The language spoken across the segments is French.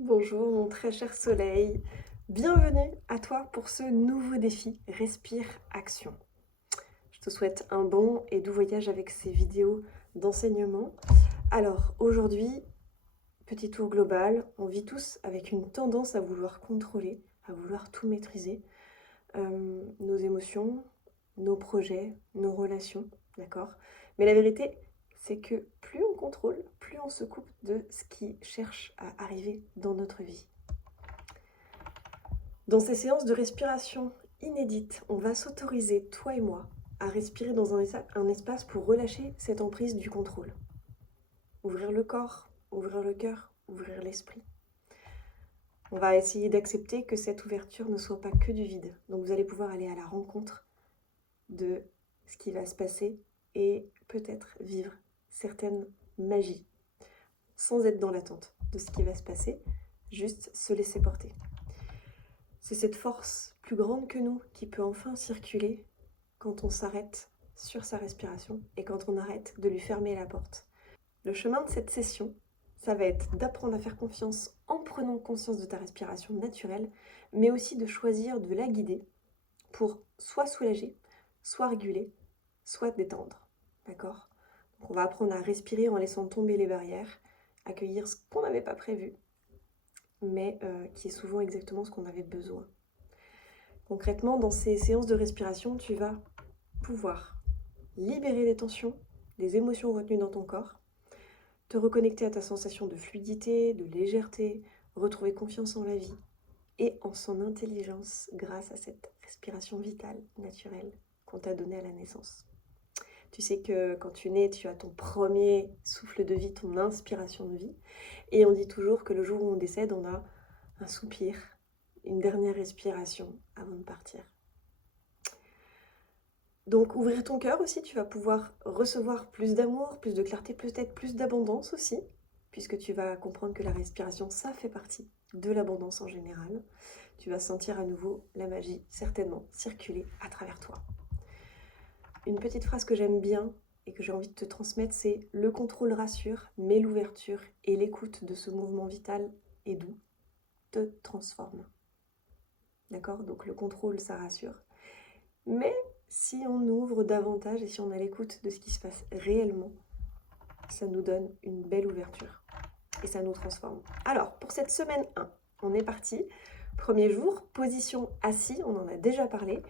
Bonjour mon très cher soleil, bienvenue à toi pour ce nouveau défi Respire Action. Je te souhaite un bon et doux voyage avec ces vidéos d'enseignement. Alors aujourd'hui, petit tour global, on vit tous avec une tendance à vouloir contrôler, à vouloir tout maîtriser. Nos émotions, nos projets, nos relations, d'accord? Mais la vérité, c'est que plus on contrôle, plus on se coupe de ce qui cherche à arriver dans notre vie. Dans ces séances de respiration inédites, on va s'autoriser, toi et moi, à respirer dans un espace pour relâcher cette emprise du contrôle. Ouvrir le corps, ouvrir le cœur, ouvrir l'esprit. On va essayer d'accepter que cette ouverture ne soit pas que du vide. Donc vous allez pouvoir aller à la rencontre de ce qui va se passer et peut-être vivre certaines magies sans être dans l'attente de ce qui va se passer, juste se laisser porter. C'est cette force plus grande que nous qui peut enfin circuler quand on s'arrête sur sa respiration et quand on arrête de lui fermer la porte. Le chemin de cette session, ça va être d'apprendre à faire confiance en prenant conscience de ta respiration naturelle, mais aussi de choisir de la guider pour soit soulager, soit réguler, soit détendre. D'accord? Donc on va apprendre à respirer en laissant tomber les barrières, accueillir ce qu'on n'avait pas prévu, mais qui est souvent exactement ce qu'on avait besoin. Concrètement, dans ces séances de respiration, tu vas pouvoir libérer des tensions, des émotions retenues dans ton corps, te reconnecter à ta sensation de fluidité, de légèreté, retrouver confiance en la vie et en son intelligence grâce à cette respiration vitale, naturelle qu'on t'a donnée à la naissance. Tu sais que quand tu nais, tu as ton premier souffle de vie, ton inspiration de vie. Et on dit toujours que le jour où on décède, on a un soupir, une dernière respiration avant de partir. Donc ouvrir ton cœur aussi, tu vas pouvoir recevoir plus d'amour, plus de clarté, peut-être plus d'abondance aussi, puisque tu vas comprendre que la respiration, ça fait partie de l'abondance en général. Tu vas sentir à nouveau la magie certainement circuler à travers toi. Une petite phrase que j'aime bien et que j'ai envie de te transmettre, c'est « Le contrôle rassure, mais l'ouverture et l'écoute de ce mouvement vital et doux te transforment. » D'accord? Donc le contrôle, ça rassure. Mais si on ouvre davantage et si on a l'écoute de ce qui se passe réellement, ça nous donne une belle ouverture et ça nous transforme. Alors, pour cette semaine 1, on est parti. Premier jour, position assis, on en a déjà parlé.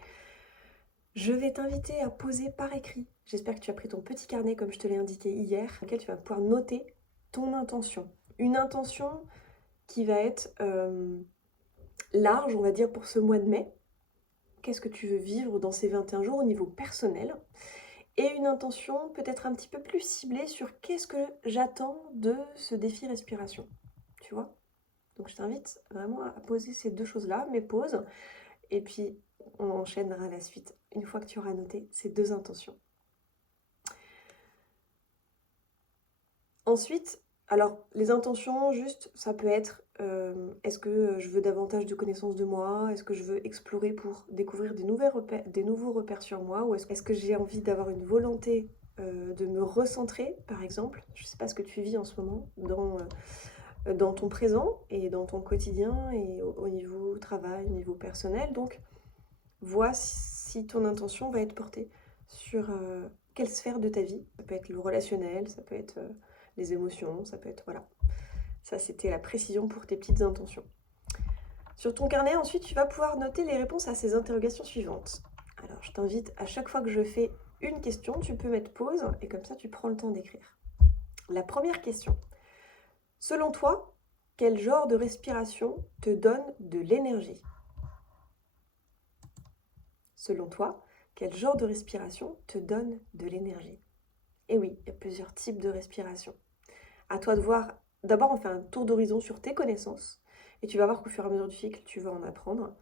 Je vais t'inviter à poser par écrit. J'espère que tu as pris ton petit carnet comme je te l'ai indiqué hier, dans lequel tu vas pouvoir noter ton intention. Une intention qui va être large, on va dire, pour ce mois de mai. Qu'est-ce que tu veux vivre dans ces 21 jours au niveau personnel? Et une intention peut-être un petit peu plus ciblée sur qu'est-ce que j'attends de ce défi respiration. Tu vois? Donc je t'invite vraiment à poser ces deux choses-là, mes pauses, et puis on enchaînera la suite une fois que tu auras noté ces deux intentions. Ensuite, alors les intentions, juste, ça peut être est-ce que je veux davantage de connaissances de moi? Est-ce que je veux explorer pour découvrir des nouveaux repères sur moi? Ou est-ce que j'ai envie d'avoir une volonté de me recentrer, par exemple? Je ne sais pas ce que tu vis en ce moment dans ton présent et dans ton quotidien et au niveau travail, au niveau personnel. Donc, vois si ton intention va être portée sur quelle sphère de ta vie. Ça peut être le relationnel, ça peut être les émotions, ça peut être... Voilà. Ça, c'était la précision pour tes petites intentions. Sur ton carnet, ensuite, tu vas pouvoir noter les réponses à ces interrogations suivantes. Alors, je t'invite, à chaque fois que je fais une question, tu peux mettre pause et comme ça, tu prends le temps d'écrire. La première question. Selon toi, quel genre de respiration te donne de l'énergie? Selon toi, quel genre de respiration te donne de l'énergie? Et oui, il y a plusieurs types de respiration. À toi de voir. D'abord, on fait un tour d'horizon sur tes connaissances et tu vas voir qu'au fur et à mesure du cycle, tu vas en apprendre.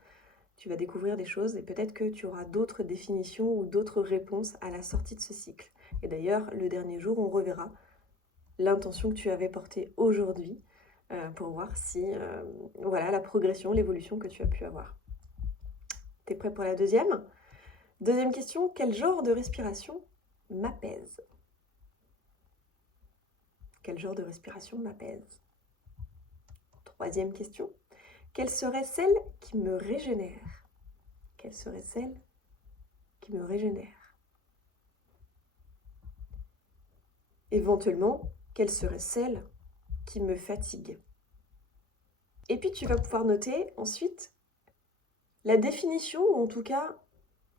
Tu vas découvrir des choses et peut-être que tu auras d'autres définitions ou d'autres réponses à la sortie de ce cycle. Et d'ailleurs, le dernier jour, on reverra l'intention que tu avais portée aujourd'hui pour voir si, voilà, la progression, l'évolution que tu as pu avoir. T'es prêt pour la deuxième? Deuxième question, quel genre de respiration m'apaise? Quel genre de respiration m'apaise? Troisième question. Quelle serait celle qui me régénère? Quelle serait celle qui me régénère? Éventuellement, quelle serait celle qui me fatigue? Et puis tu vas pouvoir noter ensuite la définition, ou en tout cas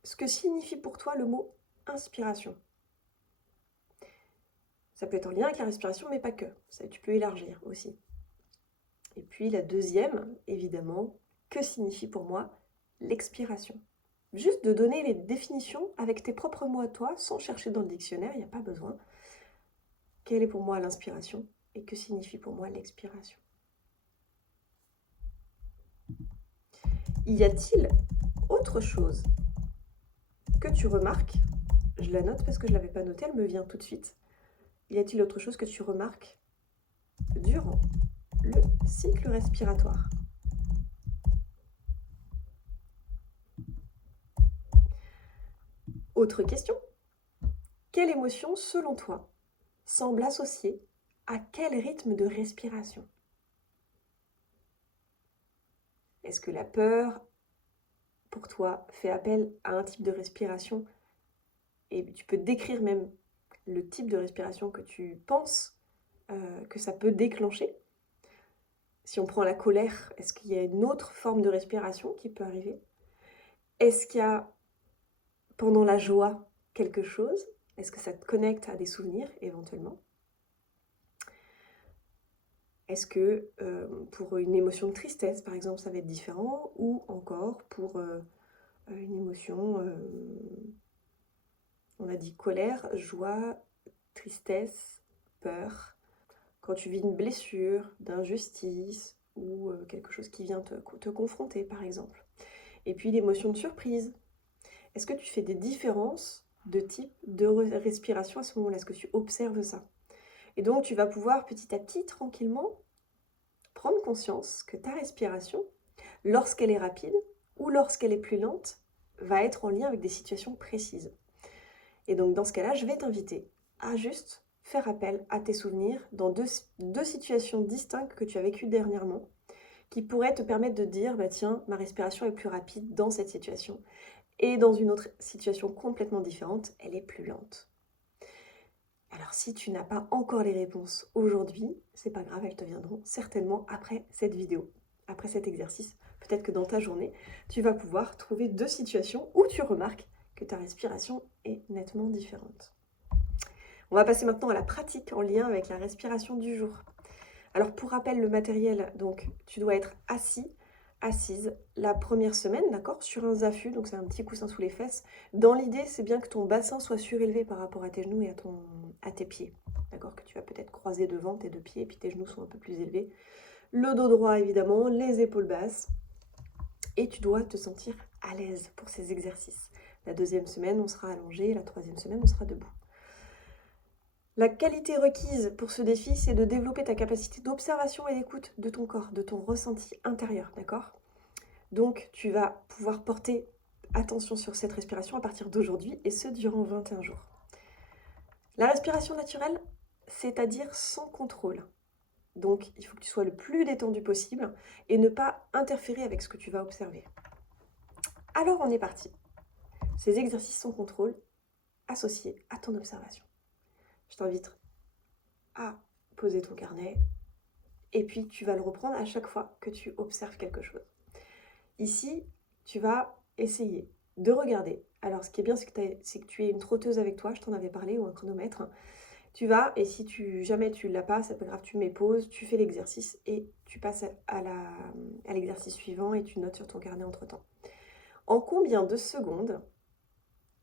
ce que signifie pour toi le mot inspiration. Ça peut être en lien avec la respiration, mais pas que. Ça, tu peux élargir aussi. Et puis la deuxième, évidemment, que signifie pour moi l'expiration? Juste de donner les définitions avec tes propres mots à toi, sans chercher dans le dictionnaire, il n'y a pas besoin. Quelle est pour moi l'inspiration et que signifie pour moi l'expiration? Y a-t-il autre chose que tu remarques? Je la note parce que je ne l'avais pas notée, elle me vient tout de suite. Y a-t-il autre chose que tu remarques durant le cycle respiratoire? Autre question. Quelle émotion, selon toi, semble associée à quel rythme de respiration? Est-ce que la peur, pour toi, fait appel à un type de respiration? Et tu peux décrire même le type de respiration que tu penses que ça peut déclencher. Si on prend la colère, est-ce qu'il y a une autre forme de respiration qui peut arriver? Est-ce qu'il y a, pendant la joie, quelque chose? Est-ce que ça te connecte à des souvenirs, éventuellement? Est-ce que pour une émotion de tristesse, par exemple, ça va être différent? Ou encore pour une émotion, on a dit colère, joie, tristesse, peur. Quand tu vis une blessure, d'injustice ou quelque chose qui vient te confronter, par exemple. Et puis l'émotion de surprise. Est-ce que tu fais des différences de type de respiration à ce moment-là? Est-ce que tu observes ça? Et donc tu vas pouvoir petit à petit, tranquillement, prendre conscience que ta respiration, lorsqu'elle est rapide ou lorsqu'elle est plus lente, va être en lien avec des situations précises. Et donc dans ce cas-là, je vais t'inviter à juste faire appel à tes souvenirs dans deux situations distinctes que tu as vécues dernièrement, qui pourraient te permettre de dire, bah tiens, ma respiration est plus rapide dans cette situation, et dans une autre situation complètement différente, elle est plus lente. Alors si tu n'as pas encore les réponses aujourd'hui, c'est pas grave, elles te viendront certainement après cette vidéo, après cet exercice. Peut-être que dans ta journée, tu vas pouvoir trouver deux situations où tu remarques que ta respiration est nettement différente. On va passer maintenant à la pratique en lien avec la respiration du jour. Alors pour rappel, le matériel, donc tu dois être assis, assise la première semaine, d'accord, sur un zafu, donc c'est un petit coussin sous les fesses. Dans l'idée, c'est bien que ton bassin soit surélevé par rapport à tes genoux et à tes pieds, d'accord, que tu vas peut-être croiser devant tes deux pieds et puis tes genoux sont un peu plus élevés. Le dos droit évidemment, les épaules basses, et tu dois te sentir à l'aise pour ces exercices. La deuxième semaine, on sera allongé, la troisième semaine, on sera debout. La qualité requise pour ce défi, c'est de développer ta capacité d'observation et d'écoute de ton corps, de ton ressenti intérieur, d'accord? Donc, tu vas pouvoir porter attention sur cette respiration à partir d'aujourd'hui, et ce, durant 21 jours. La respiration naturelle, c'est-à-dire sans contrôle. Donc, il faut que tu sois le plus détendu possible et ne pas interférer avec ce que tu vas observer. Alors, on est parti. Ces exercices sans contrôle associés à ton observation. Je t'invite à poser ton carnet et puis tu vas le reprendre à chaque fois que tu observes quelque chose. Ici, tu vas essayer de regarder. Alors, ce qui est bien, c'est que tu es une trotteuse avec toi, je t'en avais parlé, ou un chronomètre. Tu vas, et si jamais tu ne l'as pas, c'est pas grave, tu mets pause, tu fais l'exercice et tu passes à l'exercice suivant et tu notes sur ton carnet entre-temps. En combien de secondes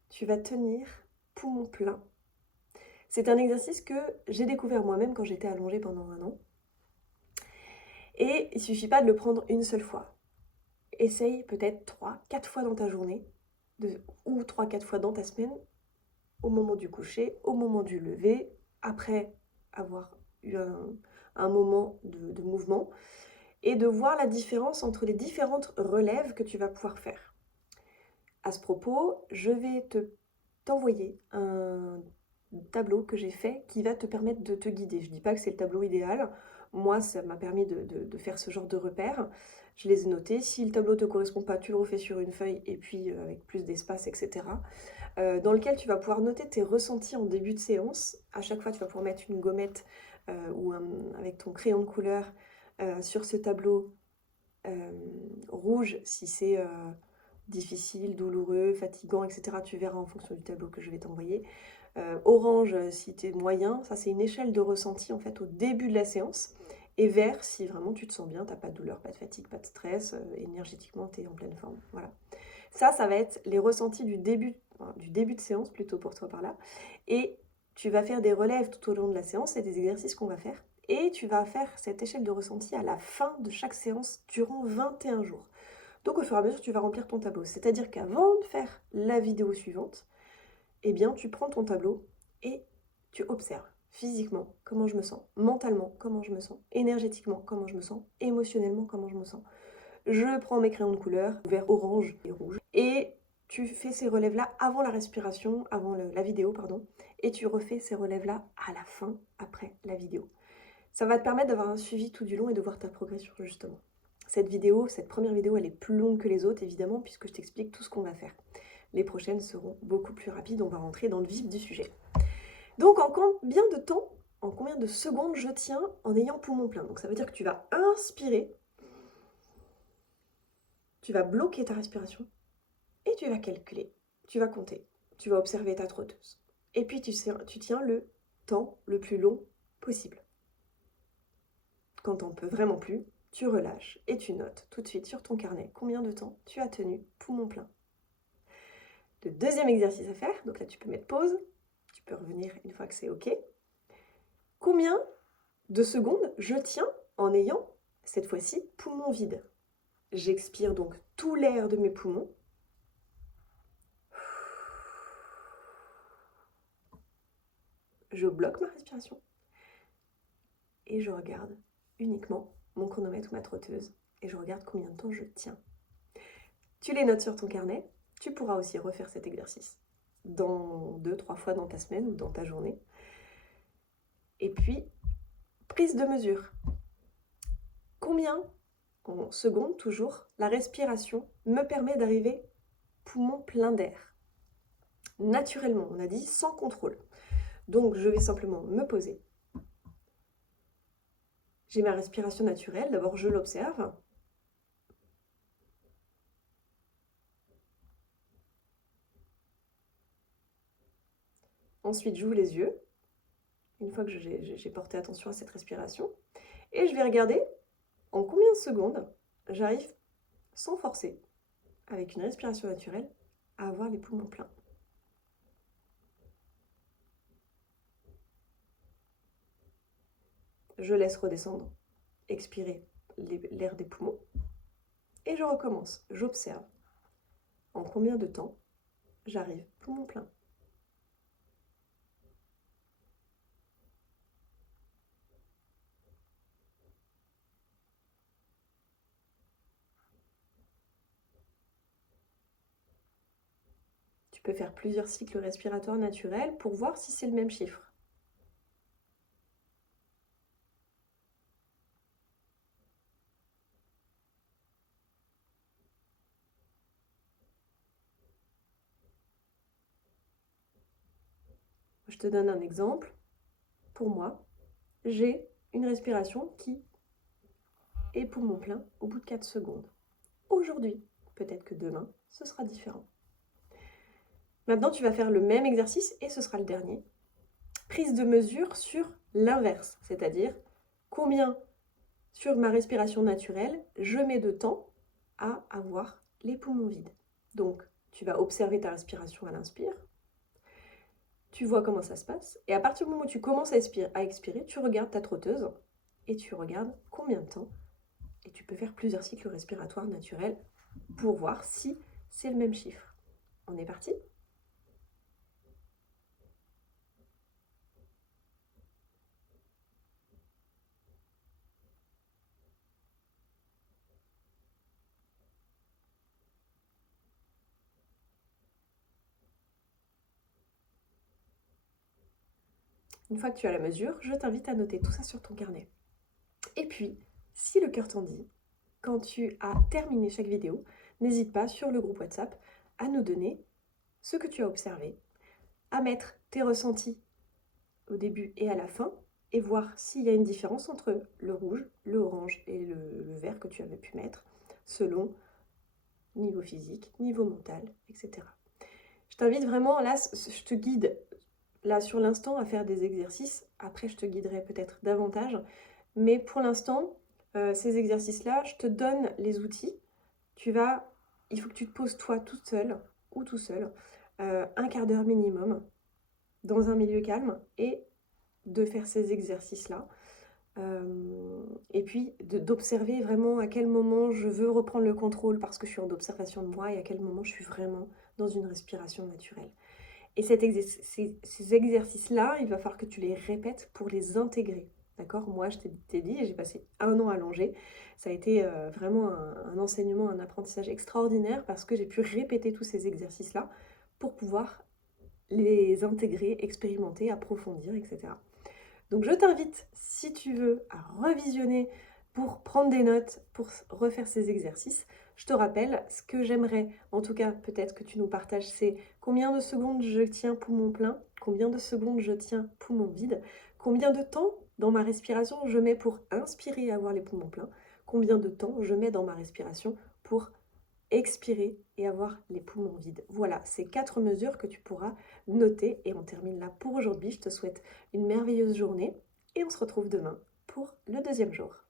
tu vas tenir poumon plein? C'est un exercice que j'ai découvert moi-même quand j'étais allongée pendant 1 an. Et il ne suffit pas de le prendre une seule fois. Essaye peut-être 3-4 fois dans ta journée, ou 3-4 fois dans ta semaine, au moment du coucher, au moment du lever, après avoir eu un moment de mouvement, et de voir la différence entre les différentes relèves que tu vas pouvoir faire. À ce propos, je vais t'envoyer un tableau que j'ai fait qui va te permettre de te guider. Je ne dis pas que c'est le tableau idéal. Moi, ça m'a permis de faire ce genre de repères. Je les ai notés. Si le tableau ne te correspond pas, tu le refais sur une feuille et puis avec plus d'espace, etc. Dans lequel tu vas pouvoir noter tes ressentis en début de séance. À chaque fois, tu vas pouvoir mettre une gommette ou avec ton crayon de couleur sur ce tableau rouge si c'est difficile, douloureux, fatigant, etc. Tu verras en fonction du tableau que je vais t'envoyer. Orange si tu es moyen, ça c'est une échelle de ressenti en fait au début de la séance. Et vert si vraiment tu te sens bien, tu n'as pas de douleur, pas de fatigue, pas de stress, énergétiquement tu es en pleine forme. Voilà. Ça va être les ressentis du début de séance, plutôt pour toi par là. Et tu vas faire des relèves tout au long de la séance, c'est des exercices qu'on va faire. Et tu vas faire cette échelle de ressenti à la fin de chaque séance durant 21 jours. Donc au fur et à mesure, tu vas remplir ton tableau. C'est-à-dire qu'avant de faire la vidéo suivante, eh bien, tu prends ton tableau et tu observes physiquement comment je me sens, mentalement comment je me sens, énergétiquement comment je me sens, émotionnellement comment je me sens. Je prends mes crayons de couleur, vert, orange et rouge, et tu fais ces relèves-là avant la respiration, avant la vidéo, pardon, et tu refais ces relèves-là à la fin, après la vidéo. Ça va te permettre d'avoir un suivi tout du long et de voir ta progression, justement. Cette première vidéo, elle est plus longue que les autres, évidemment, puisque je t'explique tout ce qu'on va faire. Les prochaines seront beaucoup plus rapides, on va rentrer dans le vif du sujet. Donc, en combien de temps, en combien de secondes je tiens en ayant poumon plein? Donc, ça veut dire que tu vas inspirer, tu vas bloquer ta respiration et tu vas calculer, tu vas compter, tu vas observer ta trotteuse. Et puis, tu tiens le temps le plus long possible. Quand t'en peux vraiment plus, tu relâches et tu notes tout de suite sur ton carnet combien de temps tu as tenu poumon plein. Le deuxième exercice à faire, donc là tu peux mettre pause, tu peux revenir une fois que c'est OK. Combien de secondes je tiens en ayant, cette fois-ci, poumon vide? J'expire donc tout l'air de mes poumons. Je bloque ma respiration et je regarde uniquement mon chronomètre ou ma trotteuse et je regarde combien de temps je tiens. Tu les notes sur ton carnet. Tu pourras aussi refaire cet exercice dans 2-3 fois dans ta semaine ou dans ta journée. Et puis, prise de mesure. Combien, en secondes toujours, la respiration me permet d'arriver poumon plein d'air? Naturellement, on a dit sans contrôle. Donc, je vais simplement me poser. J'ai ma respiration naturelle. D'abord, je l'observe. Ensuite, j'ouvre les yeux, une fois que j'ai porté attention à cette respiration. Et je vais regarder en combien de secondes j'arrive, sans forcer, avec une respiration naturelle, à avoir les poumons pleins. Je laisse redescendre, expirer l'air des poumons. Et je recommence, j'observe en combien de temps j'arrive poumon plein. Tu peux faire plusieurs cycles respiratoires naturels pour voir si c'est le même chiffre. Je te donne un exemple. Pour moi, j'ai une respiration qui est poumon plein au bout de 4 secondes. Aujourd'hui, peut-être que demain, ce sera différent. Maintenant, tu vas faire le même exercice et ce sera le dernier. Prise de mesure sur l'inverse, c'est-à-dire combien sur ma respiration naturelle je mets de temps à avoir les poumons vides. Donc, tu vas observer ta respiration à l'inspire, tu vois comment ça se passe, et à partir du moment où tu commences à expirer, tu regardes ta trotteuse et tu regardes combien de temps, et tu peux faire plusieurs cycles respiratoires naturels pour voir si c'est le même chiffre. On est parti ? Une fois que tu as la mesure, je t'invite à noter tout ça sur ton carnet. Et puis, si le cœur t'en dit, quand tu as terminé chaque vidéo, n'hésite pas sur le groupe WhatsApp à nous donner ce que tu as observé, à mettre tes ressentis au début et à la fin, et voir s'il y a une différence entre le rouge, le orange et le vert que tu avais pu mettre, selon niveau physique, niveau mental, etc. Je t'invite vraiment, là, je te guide, là, sur l'instant, à faire des exercices. Après, je te guiderai peut-être davantage. Mais pour l'instant, ces exercices-là, je te donne les outils. Il faut que tu te poses toi toute seule ou tout seul, un quart d'heure minimum, dans un milieu calme, et de faire ces exercices-là. Et puis d'observer vraiment à quel moment je veux reprendre le contrôle parce que je suis en observation de moi et à quel moment je suis vraiment dans une respiration naturelle. Et ces exercices-là, il va falloir que tu les répètes pour les intégrer. D'accord? Moi, je t'ai dit, j'ai passé 1 an à Langer. Ça a été vraiment un enseignement, un apprentissage extraordinaire parce que j'ai pu répéter tous ces exercices-là pour pouvoir les intégrer, expérimenter, approfondir, etc. Donc je t'invite, si tu veux, à revisionner pour prendre des notes, pour refaire ces exercices. Je te rappelle, ce que j'aimerais, en tout cas peut-être que tu nous partages, c'est combien de secondes je tiens poumon plein, combien de secondes je tiens poumon vide, combien de temps dans ma respiration je mets pour inspirer et avoir les poumons pleins, combien de temps je mets dans ma respiration pour expirer et avoir les poumons vides. Voilà, ces 4 mesures que tu pourras noter et on termine là pour aujourd'hui. Je te souhaite une merveilleuse journée et on se retrouve demain pour le 2e jour.